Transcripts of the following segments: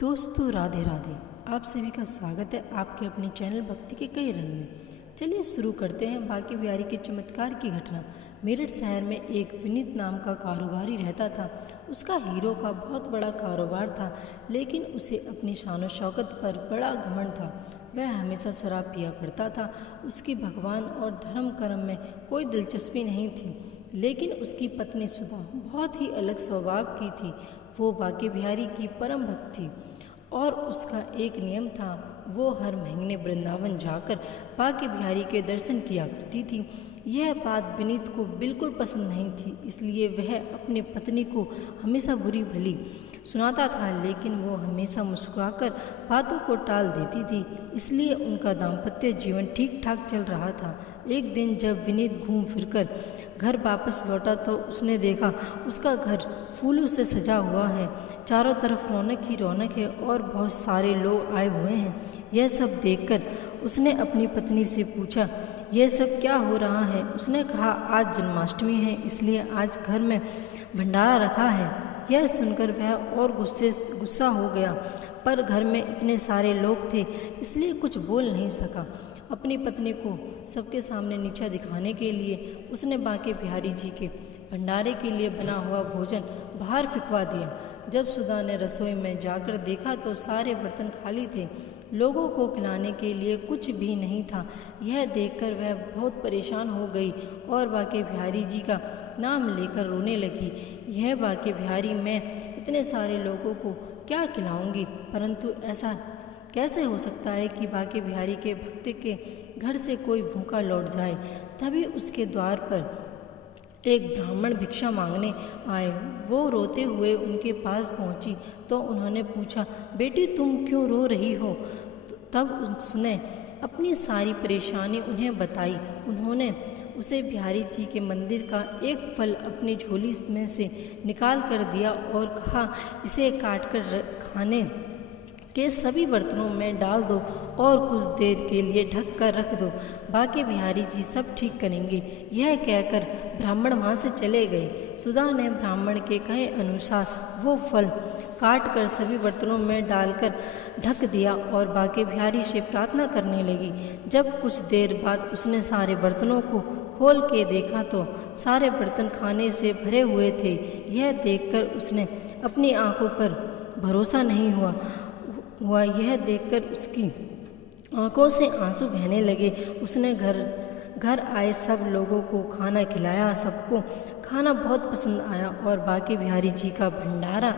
दोस्तों राधे राधे। आप सभी का स्वागत है आपके अपने चैनल भक्ति के कई रंग में। चलिए शुरू करते हैं बांके बिहारी के चमत्कार की घटना। मेरठ शहर में एक विनीत नाम का कारोबारी रहता था। उसका हीरो का बहुत बड़ा कारोबार था, लेकिन उसे अपनी शान शौकत पर बड़ा घमंड था। वह हमेशा शराब पिया करता था। उसकी भगवान और धर्म कर्म में कोई दिलचस्पी नहीं थी, लेकिन उसकी पत्नी सुधा बहुत ही अलग स्वभाव की थी। वो बांके बिहारी की परम भक्त थी और उसका एक नियम था, वो हर महीने वृंदावन जाकर बांके बिहारी के दर्शन किया करती थी। यह बात विनीत को बिल्कुल पसंद नहीं थी, इसलिए वह अपनी पत्नी को हमेशा बुरी भली सुनाता था, लेकिन वो हमेशा मुस्कुराकर बातों को टाल देती थी। इसलिए उनका दाम्पत्य जीवन ठीक ठाक चल रहा था। एक दिन जब विनीत घूम फिरकर घर वापस लौटा तो उसने देखा उसका घर फूलों से सजा हुआ है। चारों तरफ रौनक ही रौनक है और बहुत सारे लोग आए हुए हैं। यह सब देखकर उसने अपनी पत्नी से पूछा, यह सब क्या हो रहा है? उसने कहा, आज जन्माष्टमी है, इसलिए आज घर में भंडारा रखा है। यह सुनकर वह और गुस्सा हो गया, पर घर में इतने सारे लोग थे इसलिए कुछ बोल नहीं सका। अपनी पत्नी को सबके सामने नीचा दिखाने के लिए उसने बांके बिहारी जी के भंडारे के लिए बना हुआ भोजन बाहर फिकवा दिया। जब सुधा ने रसोई में जाकर देखा तो सारे बर्तन खाली थे, लोगों को खिलाने के लिए कुछ भी नहीं था। यह देखकर वह बहुत परेशान हो गई और बांके बिहारी जी का नाम लेकर रोने लगी। यह बांके बिहारी, मैं इतने सारे लोगों को क्या खिलाऊंगी? परंतु ऐसा कैसे हो सकता है कि बांके बिहारी के भक्त के घर से कोई भूखा लौट जाए? तभी उसके द्वार पर एक ब्राह्मण भिक्षा मांगने आए। वो रोते हुए उनके पास पहुंची तो उन्होंने पूछा, बेटी तुम क्यों रो रही हो? तब उसने अपनी सारी परेशानी उन्हें बताई। उन्होंने उसे बिहारी जी के मंदिर का एक फल अपनी झोली में से निकाल कर दिया और कहा, इसे काट कर खाने के सभी बर्तनों में डाल दो और कुछ देर के लिए ढक कर रख दो, बांके बिहारी जी सब ठीक करेंगे। यह कहकर ब्राह्मण वहाँ से चले गए। सुधा ने ब्राह्मण के कहे अनुसार वो फल काट कर सभी बर्तनों में डालकर ढक दिया और बांके बिहारी से प्रार्थना करने लगी। जब कुछ देर बाद उसने सारे बर्तनों को खोल के देखा तो सारे बर्तन खाने से भरे हुए थे। यह देखकर उसने अपनी आंखों पर भरोसा नहीं हुआ। यह देखकर उसकी आंखों से आंसू बहने लगे। उसने घर आए सब लोगों को खाना खिलाया। सबको खाना बहुत पसंद आया और बांके बिहारी जी का भंडारा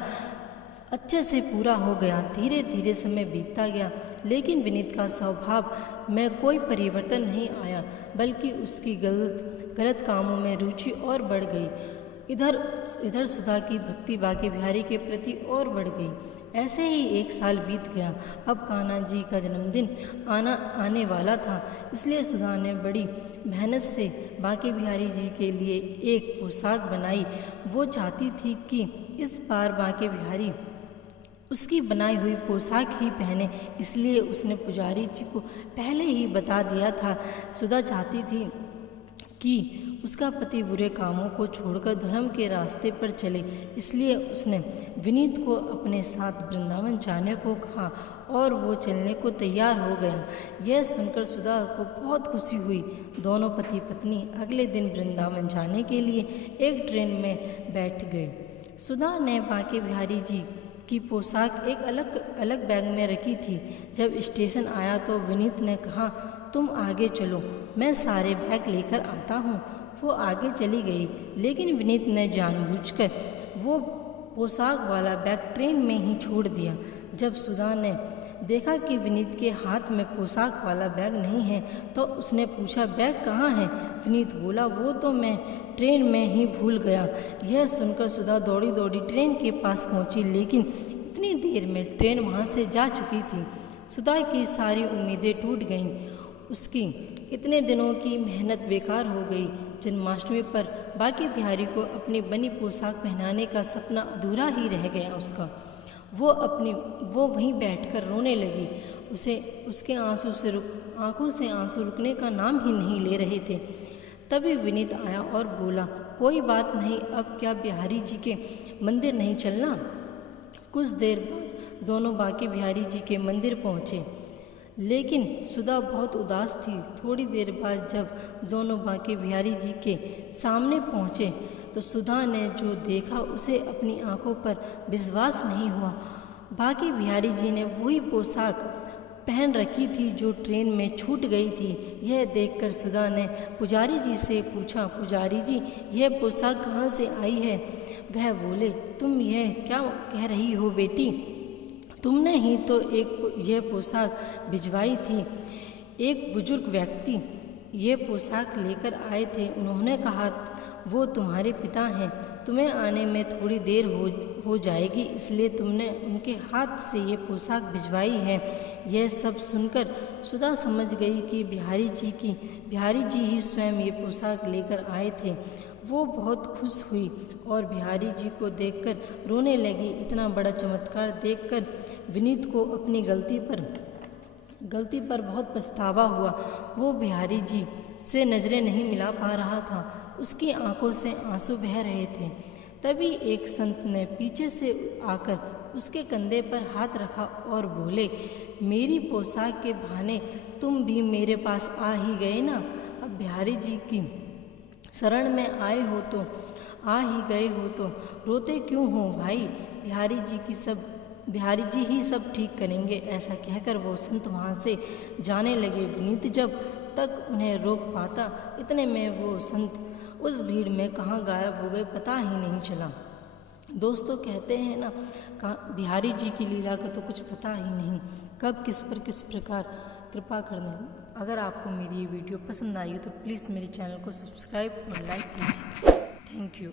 अच्छे से पूरा हो गया। धीरे धीरे समय बीतता गया, लेकिन विनीत का स्वभाव में कोई परिवर्तन नहीं आया, बल्कि उसकी गलत कामों में रुचि और बढ़ गई। इधर सुधा की भक्ति बांके बिहारी के प्रति और बढ़ गई। ऐसे ही एक साल बीत गया। अब कान्हा जी का जन्मदिन आने वाला था, इसलिए सुधा ने बड़ी मेहनत से बांके बिहारी जी के लिए एक पोशाक बनाई। वो चाहती थी कि इस बार बांके बिहारी उसकी बनाई हुई पोशाक ही पहने, इसलिए उसने पुजारी जी को पहले ही बता दिया था। सुधा चाहती थी कि उसका पति बुरे कामों को छोड़कर धर्म के रास्ते पर चले, इसलिए उसने विनीत को अपने साथ वृंदावन जाने को कहा और वो चलने को तैयार हो गया। यह सुनकर सुधा को बहुत खुशी हुई। दोनों पति पत्नी अगले दिन वृंदावन जाने के लिए एक ट्रेन में बैठ गए। सुधा ने बांके बिहारी जी की पोशाक एक अलग बैग में रखी थी। जब स्टेशन आया तो विनीत ने कहा, तुम आगे चलो, मैं सारे बैग लेकर आता हूँ। वो आगे चली गई, लेकिन विनीत ने जानबूझकर वो पोशाक वाला बैग ट्रेन में ही छोड़ दिया। जब सुधा ने देखा कि विनीत के हाथ में पोशाक वाला बैग नहीं है तो उसने पूछा, बैग कहाँ है? विनीत बोला, वो तो मैं ट्रेन में ही भूल गया। यह सुनकर सुधा दौड़ी दौड़ी ट्रेन के पास पहुंची, लेकिन इतनी देर में ट्रेन वहां से जा चुकी थी। सुधा की सारी उम्मीदें टूट गईं। उसकी इतने दिनों की मेहनत बेकार हो गई। जन्माष्टमी पर बांके बिहारी को अपनी बनी पोशाक पहनाने का सपना अधूरा ही रह गया उसका। वो वहीं बैठकर रोने लगी। उसके आंखों से आंसू रुकने का नाम ही नहीं ले रहे थे। तभी विनीत आया और बोला, कोई बात नहीं, अब क्या बिहारी जी के मंदिर नहीं चलना? कुछ देर बाद दोनों बांके बिहारी जी के मंदिर पहुँचे। लेकिन सुधा बहुत उदास थी। थोड़ी देर बाद जब दोनों बांके बिहारी जी के सामने पहुँचे तो सुधा ने जो देखा उसे अपनी आंखों पर विश्वास नहीं हुआ। बांके बिहारी जी ने वही पोशाक पहन रखी थी जो ट्रेन में छूट गई थी। यह देखकर सुधा ने पुजारी जी से पूछा, पुजारी जी यह पोशाक कहाँ से आई है? वह बोले, तुम यह क्या कह रही हो बेटी? तुमने ही तो यह पोशाक भिजवाई थी। एक बुजुर्ग व्यक्ति ये पोशाक लेकर आए थे। उन्होंने कहा वो तुम्हारे पिता हैं, तुम्हें आने में थोड़ी देर हो जाएगी, इसलिए तुमने उनके हाथ से ये पोशाक भिजवाई है। यह सब सुनकर सुधा समझ गई कि बिहारी जी ही स्वयं ये पोशाक लेकर आए थे। वो बहुत खुश हुई और बिहारी जी को देखकर रोने लगी। इतना बड़ा चमत्कार देखकर विनीत को अपनी गलती पर बहुत पछतावा हुआ। वो बिहारी जी से नज़रें नहीं मिला पा रहा था। उसकी आंखों से आंसू बह रहे थे। तभी एक संत ने पीछे से आकर उसके कंधे पर हाथ रखा और बोले, मेरी पोशाक के बहाने तुम भी मेरे पास आ ही गए ना। अब बिहारी जी की शरण में आ ही गए हो तो रोते क्यों हो भाई? बिहारी जी ही सब ठीक करेंगे। ऐसा कहकर वो संत वहाँ से जाने लगे। विनीत जब तक उन्हें रोक पाता, इतने में वो संत उस भीड़ में कहाँ गायब हो गए पता ही नहीं चला। दोस्तों कहते हैं ना, बिहारी जी की लीला का तो कुछ पता ही नहीं, कब किस पर किस प्रकार कृपा कर दें। अगर आपको मेरी ये वीडियो पसंद आई हो तो प्लीज़ मेरे चैनल को सब्सक्राइब और लाइक कीजिए। Thank you.